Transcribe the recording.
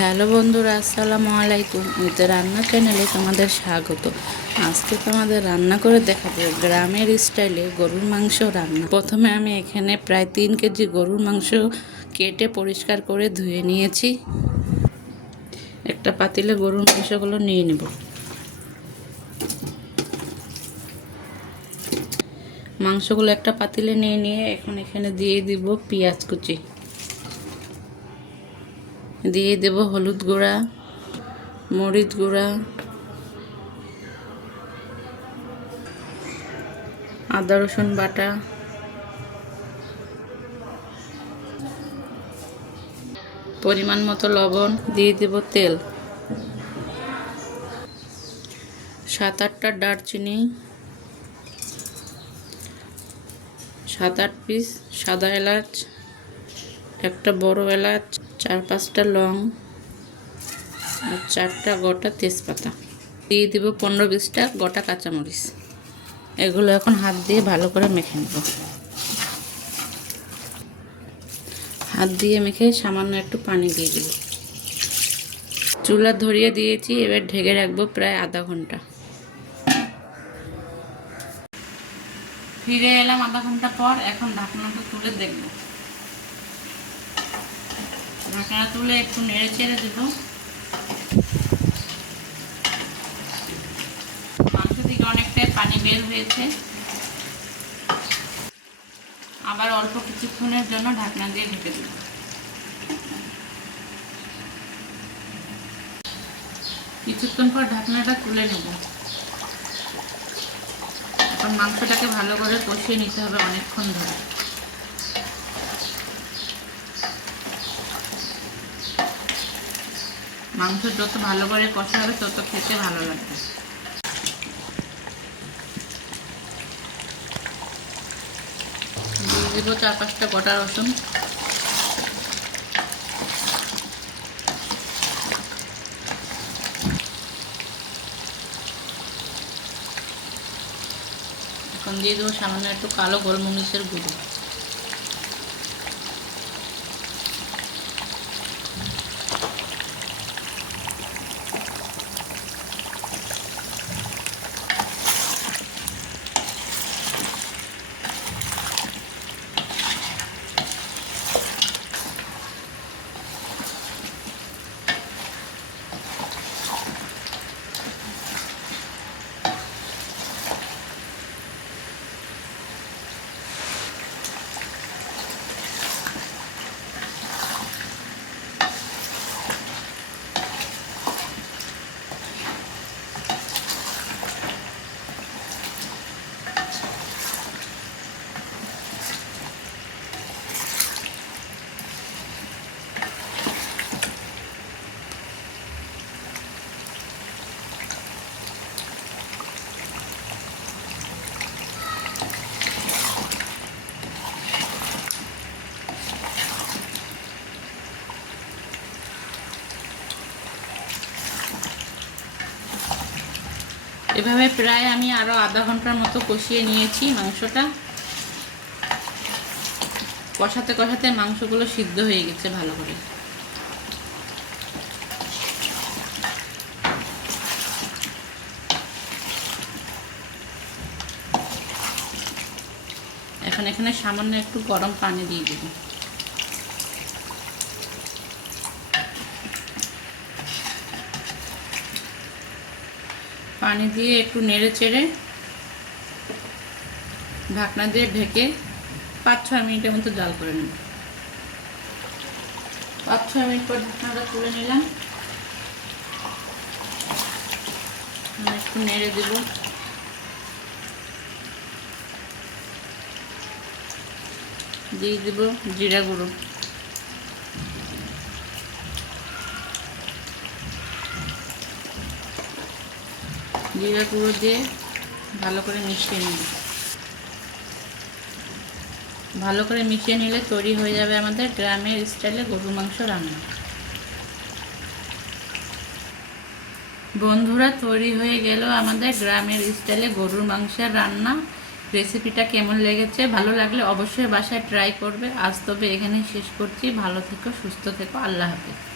Hello বন্ধুরা, আসসালামু আলাইকুম। এতে রান্না চ্যানেলে তোমাদের স্বাগত। আজকে তোমাদের রান্না করে দেখাবো গ্রামের স্টাইলে গরুর মাংস রান্না। প্রথমে আমি এখানে প্রায় তিন কেজি গরুর মাংস কেটে পরিষ্কার করে ধুয়ে নিয়েছি। একটা পাতিলে গরুর মাংসগুলো নিয়ে নেব। মাংসগুলো একটা পাতিলে নিয়ে নিয়ে এখন এখানে দিয়ে দিব পেঁয়াজ কুচি। দিয়ে দেব হলুদ গুঁড়া, মরিচ গুঁড়া, আদা রসুন বাটা, পরিমাণ মতো লবণ দিয়ে দেব তেল। সাত আটটা দারচিনি, সাত আট পিস সাদা এলাচ, একটা বড় এলাচ চার পাঁচটা লং আর চারটা গোটা তেজপাতা। দিয়ে দিব পনেরো বিশটা গোটা কাঁচামরিচ। এগুলো এখন হাত দিয়ে ভালো করে মেখে নেব। হাত দিয়ে মেখে সামান্য একটু পানি দিয়ে দিব। চুলা ধরিয়ে দিয়েছি, এবার ঢেকে রাখব প্রায় আধা ঘণ্টা। ফিরে এলাম আধা ঘণ্টা পর, এখন ঢাকনাটা তুলে দেখব। ঢাকনা তুলে একটু নেড়ে চেড়ে দেবো। মাংস থেকে অনেকটাই পানি বের হয়েছে। আবার অল্প কিছুক্ষণের জন্য ঢাকনা দিয়ে ঢেকে দেব। কিছুক্ষণ পর ঢাকনাটা তুলে নেব। এখন মাংসটাকে ভালো করে কষিয়ে নিতে হবে অনেকক্ষণ ধরে। মাংস যত ভালো করে কষা হবে, তত খেতে ভালো লাগবে। দিয়ে দেবো চার পাঁচটা গোটা রসুন। এখন দিয়ে দেবো সামান্য একটু কালো গোলমরিচের গুঁড়ো। এভাবে প্রায় আমি আরও আধা ঘণ্টার মতো কষিয়ে নিয়েছি মাংসটা। কষাতে কষাতে মাংসগুলো সিদ্ধ হয়ে গেছে ভালো করে। এখন এখানে সামান্য একটু গরম পানি দিয়ে দিব। পানি দিয়ে একটু নেড়ে চেড়ে ঢাকনা দিয়ে ঢেকে পাঁচ ছয় মিনিটের মতো জাল করে নেব। পাঁচ ছয় মিনিট পর ঢাকনাটা তুলে নিলাম। একটু নেড়ে দেব। দিয়ে দেব জিরা গুঁড়ো। জিরা গুঁড়ো দিয়ে ভালো করে মিশিয়ে নিব। ভালো করে মিশিয়ে নিলে তৈরি হয়ে যাবে আমাদের গ্রামের স্টাইলে গরুর মাংস রান্না। বন্ধুরা, তৈরি হয়ে গেল আমাদের গ্রামের স্টাইলে গরুর মাংসের রান্না। রেসিপিটা কেমন লেগেছে, ভালো লাগলে অবশ্যই বাসায় ট্রাই করবে। আজ তবে এখানেই শেষ করছি। ভালো থেকো, সুস্থ থেকো। আল্লাহ হাফেজ।